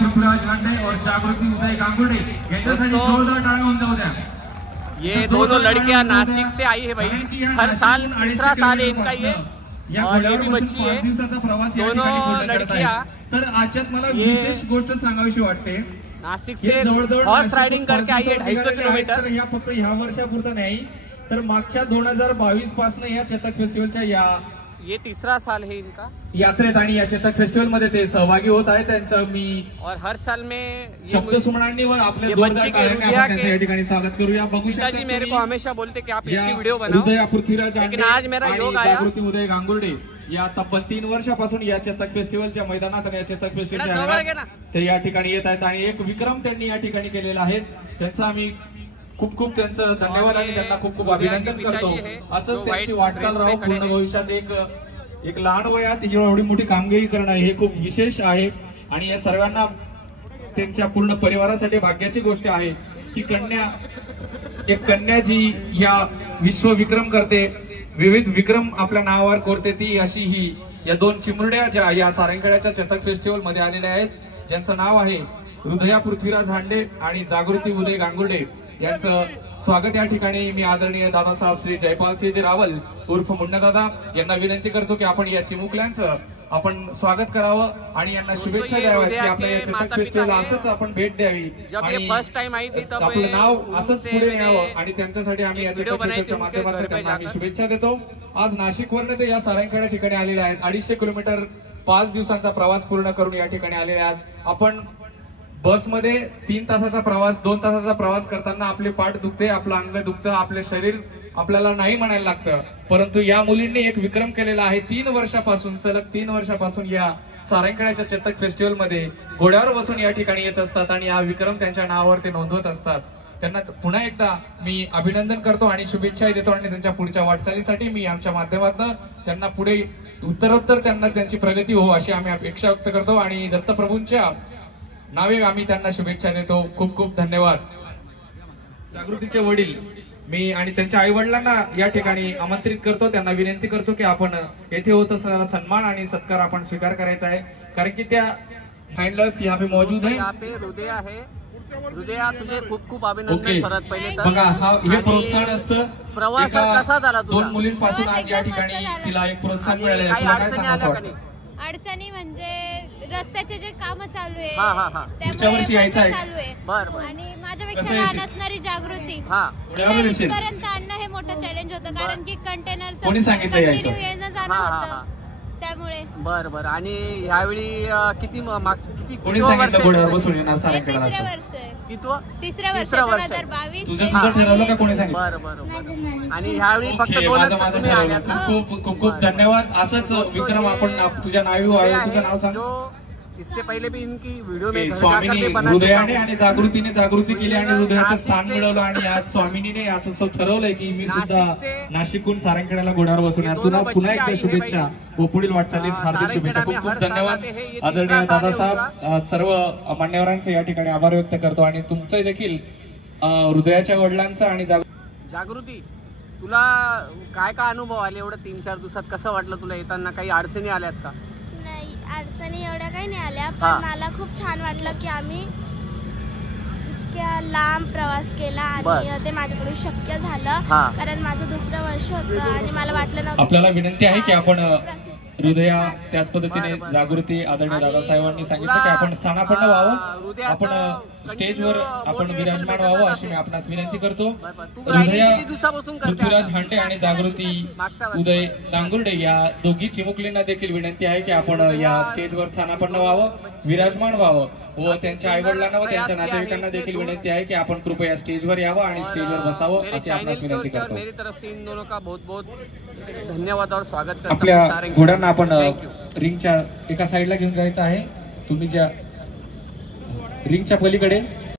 पृथ्वीराज हांडे और जागृति उदय गांगुर्डे यांच्यासाठी जोरदार टाळ्या होऊन जाऊ द्या। ये दोनों लड़कियां नासिक से आई है भाई, हर साल तीसरा साल है इनका ये, और ये भी बच्ची है। दोनों लड़कियां तर आजच्यात मला विशेष गोष्ट सांगावीशी वाटते, नासिक से हॉर्स राइडिंग करके आई है 250 किलोमीटर। ह्या फक्त ह्या वर्षापुरता नाही तर मागच्या 2022 पासून या चेतक फेस्टिवलच्या या ये तीसरा साल है इनका यात्रेत आणि या चेतक फेस्टिवल मध्ये ते सहभागी होत आहे। त्यांचं मी और हर साल में शब्द सुमनांनी व आपल्या जोरदार टाळ्यांनी आपण त्यांचं या ठिकाणी स्वागत करूया। बघू शकता जी मेरे को हमेशा बोलते कि आप इसकी वीडियो बनाओ, उदय पृथ्वीराज लेकिन आज मेरा योग आया। जागृती उदय गांगुर्डे या तब्बल 3 वर्षापासून या चेतक फेस्टिवलच्या मैदानात आणि या चेतक फेस्टिवलच्या ते या ठिकाणी येत आहेत आणि एक विक्रम त्यांनी या ठिकाणी केलेला आहे। त्यांचा आम्ही खूप खूप त्यांचं धन्यवाद आणि त्यांना खूप खूप अभिनंदन करतो। असंच त्यांची वाटचाल राहो पूर्ण भविष्यात। एक लहान वयात एवढी मोठी कामगिरी करणं हे खूप विशेष आहे आणि या सर्वांना त्यांच्या पूर्ण परिवारासाठी भाग्याची गोष्ट आहे की एक कन्या जी या विश्व विक्रम करते, विविध विक्रम आपल्या नावावर करते, ती अशी ही या 2 चिमुरड्या ज्या या सारंगखेड्याच्या चेतक फेस्टिवल मध्ये आलेल्या आहेत, ज्यांचं नाव आहे हृदया पृथ्वीराज हांडे आणि जागृती उदय गांगुर्डे यांचं स्वागत या ठिकाणी मी आदरणीय दादासाहेब श्री जयपालसिंहजी रावल उर्फ मुन्ना दादा यांना विनंती करतो की आपण या चिमुकल्यांचं आपण स्वागत करावं आणि यांना शुभेच्छा द्याव्यात की आपल्या या चेतक फेस्टिवलला असंच आपण भेट द्यावी आणि फर्स्ट टाइम आई थी तब आपलं नाव असंच पुढे न्यावं आणि त्यांच्यासाठी आम्ही या चेतक फेस्टिवलच्या माध्यमातून त्यांना आम्ही शुभेच्छा देतो। आज नाशिकवरून ते या सारंगखेडा ठिकाणी आलेले आहेत, 250 किलोमीटर 5 दिवसांचा प्रवास पूर्ण करून या ठिकाणी आलेले आहेत। आपण बसमध्ये 3 तासाचा प्रवास 2 तासाचा प्रवास करताना आपले पाठ दुखते, आपलं अंग दुखतं, आपले शरीर आपल्याला नाही म्हणायला लागतं, परंतु या मुलींनी एक विक्रम केलेला आहे। 3 वर्षापासून सलग 3 वर्षापासून या सारंगखेड्याच्या चेतक फेस्टिवल मध्ये घोड्यावर बसून या ठिकाणी येत असतात आणि हा विक्रम त्यांच्या नावावर ते नोंदवत असतात। त्यांना पुन्हा एकदा मी अभिनंदन करतो आणि शुभेच्छा देतो आणि त्यांच्या पुढच्या वाटचालीसाठी मी आमच्या माध्यमातून त्यांना पुढे उत्तरोत्तर त्यांना त्यांची प्रगती हो अशी आम्ही अपेक्षा व्यक्त करतो आणि दत्तप्रभूंच्या नावे आम्ही त्यांना शुभेच्छा देतो। खूप खूप धन्यवाद। जागृतीचे वडील मी आणि त्यांच्या आई वडिलांना या ठिकाणी आमंत्रित करतो, त्यांना विनंती करतो की आपण येथे होत असणारा सन्मान आणि सत्कार आपण स्वीकार करायचा आहे, कारण की त्या माइंडलेस यहाँ पे मौजूद है। यहाँ पे हृदया है, हृदया तुझे खूप खूप अभिनंदन सर्वात पहिले तर बघा हा हे प्रोत्साहन असतं। प्रवास कसा झाला तुझा? 2 मुलींपासून आज या ठिकाणी तिला एक प्रोत्साहन मिळाले। काही अडचणी आल्या का नाही? अडचणी म्हणजे रस्त्याचे जे काम चालू आहे पुढच्या वर्षी यायचं आहे चालू आहे बरं आणि माझ्यापेक्षा लहान असणारी जागृती पर्यंत आणणं हे मोठं चॅलेंज होतं, कारण की कंटेनरचं कंटिन्यू येणं जाणं होतं त्यामुळे। बरं बरं आणि ह्यावेळी किती कोणी सांगितलं घोड्यावर बसून येणार तिसरं सारंगखेड्याला? वर्ष आहे, तिसरं वर्ष 2022। तुझं ठरवलं का कोणी सांगितलं? बरं बरं आणि ह्यावेळी फक्त माझं ठरवलं। खूप खूप खूप धन्यवाद। असंच विक्रम आपण तुझ्या नावी व्हावे। तुझं नाव सांग। इससे पहले भी इनकी वीडियो में स्वामीनी हृदयाने आणि जागृतीने जागृती केली आणि हृदयाचं स्थान मिळवलं आणि आज स्वामिनीने आता ठरवलंय की मी सुद्धा नाशिकहून सारंगखेड्याला घोड्यावर बसवणार। तुला पुन्हा एकदा शुभेच्छा व पुढील वाटचालीस हार्दिक शुभेच्छा। खूप खूप धन्यवाद आदरणीय दादासाहेब। सर्व मान्यवरांचे या ठिकाणी आभार व्यक्त करतो आणि तुमचं देखील हृदयाच्या वडिलांचा आणि जागृती तुला काय काय अनुभव आले एवढं 3-4 दिवसात? कसं वाटलं तुला येताना? काही अडचणी आल्यात का? नाही, अडचणी एवढ्या काही नाही आल्या, पण मला खूप छान वाटलं की आम्ही इतक्या लांब प्रवास केला आणि ते माझ्याकडून शक्य झालं, कारण माझं 2रं वर्ष होतं आणि मला वाटलं नव्हतं। आपल्याला विनंती आहे की आपण हृदया त्याच पद्धतीने जागृती आदरणीय दादासाहेबांनी सांगितलं की आपण स्थानापन्न व्हावं, आपण स्टेजवर आपण विराजमान व्हावं अशी मी आपणास विनंती करतो। हृदया पृथ्वीराज हांडे आणि जागृती उदय गांगुर्डे या दोघी चिमुकलींना देखील विनंती आहे की आपण या स्टेजवर स्थानापन्न व्हावं, विराजमान व्हावं व त्यांच्या आई वडिलांना व त्यांच्या नातेवाईकांना देखील विनंती आहे की आपण कृपया स्टेजवर यावं आणि स्टेजवर बसावं अशी आपणास विनंती करतो। मेरी तरफ से इन दोनों का बहुत बहुत धन्यवाद और स्वागत करतो। आपल्या घोड्यांना आपण रिंगच्या एका साईडला घेऊन जायचं आहे, तुम्ही ज्या रिंगच्या पलीकडे